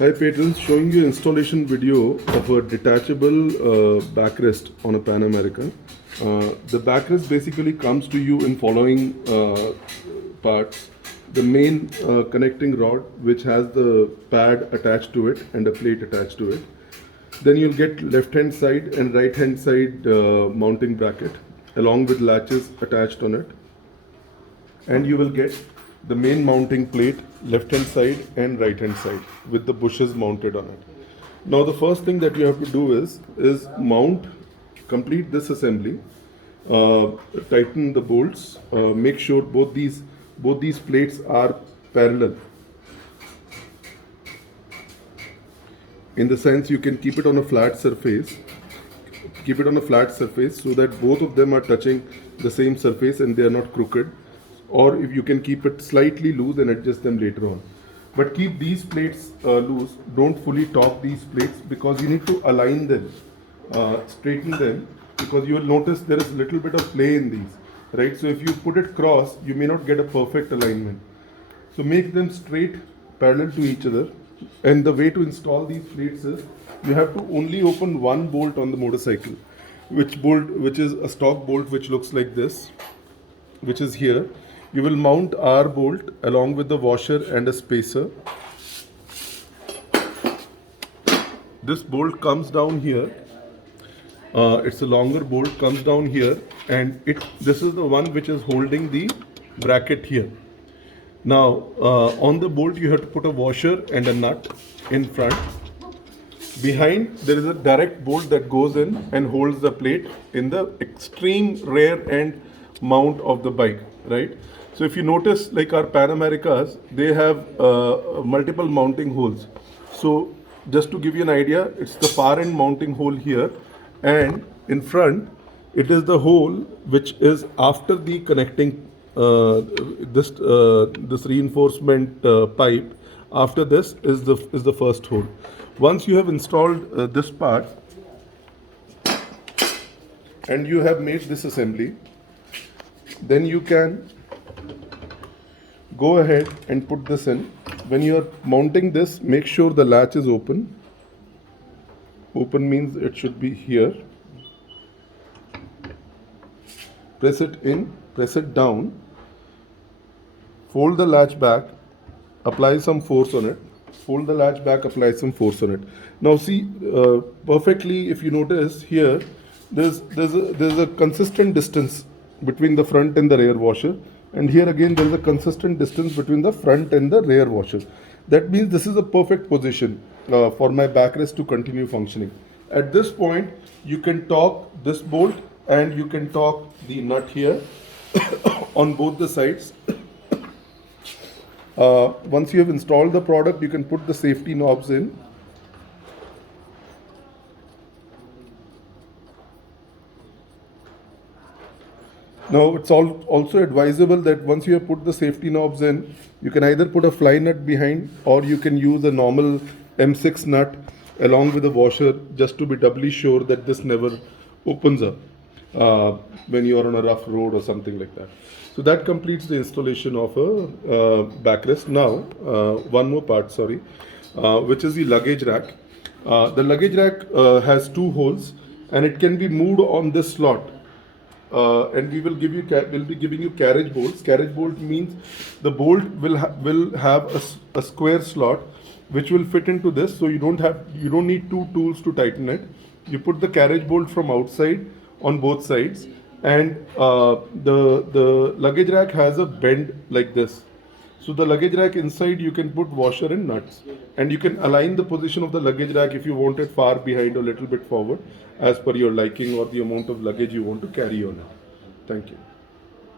Hi patrons, showing you installation video of a detachable backrest on a Pan America. The backrest basically comes to you in following parts. The main connecting rod, which has the pad attached to it and a plate attached to it. Then you'll get left hand side and right hand side mounting bracket along with latches attached on it. And you will get the main mounting plate left hand side and right hand side with the bushes mounted on it. Now the first thing that you have to do is complete this assembly, tighten the bolts, make sure both these plates are parallel. In the sense you can keep it on a flat surface, so that both of them are touching the same surface and they are not crooked. Or if you can keep it slightly loose and adjust them later on. But keep these plates loose, don't fully torque these plates because you need to align them, straighten them, because you will notice there is a little bit of play in these, right? So if you put it cross, you may not get a perfect alignment. So make them straight, parallel to each other. And the way to install these plates is, you have to only open one bolt on the motorcycle, which is a stock bolt which looks like this, which is here. You will mount R bolt along with the washer and a spacer. This bolt comes down here. It's a longer bolt, comes down here, and this is the one which is holding the bracket here. Now on the bolt you have to put a washer and a nut in front. Behind there is a direct bolt that goes in and holds the plate in the extreme rear end mount of the bike, right? So if you notice, like our Pan Americas, they have multiple mounting holes. So just to give you an idea, it's the far end mounting hole here, and in front it is the hole which is after the connecting this reinforcement pipe. After this is the first hole. Once you have installed this part and you have made this assembly, then you can go ahead and put this in. When you are mounting this, make sure the latch is open. Open means it should be here. Press it in, press it down, fold the latch back, apply some force on it. Fold the latch back, apply some force on it. Now see, perfectly, if you notice here, there's a consistent distance between the front and the rear washer, and here again there is a consistent distance between the front and the rear washer. That means this is a perfect position for my backrest to continue functioning. At this point you can torque this bolt and you can torque the nut here on both the sides. Once you have installed the product, you can put the safety knobs in. Now it's also advisable that once you have put the safety knobs in, you can either put a fly nut behind or you can use a normal M6 nut along with a washer, just to be doubly sure that this never opens up when you are on a rough road or something like that. So that completes the installation of a backrest. Now one more part, which is the luggage rack. The luggage rack has two holes and it can be moved on this slot. And we'll be giving you carriage bolts. Carriage bolt means the bolt will have a square slot which will fit into this, so you don't need two tools to tighten it. You put the carriage bolt from outside on both sides, and the luggage rack has a bend like this. So the luggage rack inside you can put washer and nuts, and you can align the position of the luggage rack if you want it far behind or a little bit forward, as per your liking or the amount of luggage you want to carry on it. Thank you.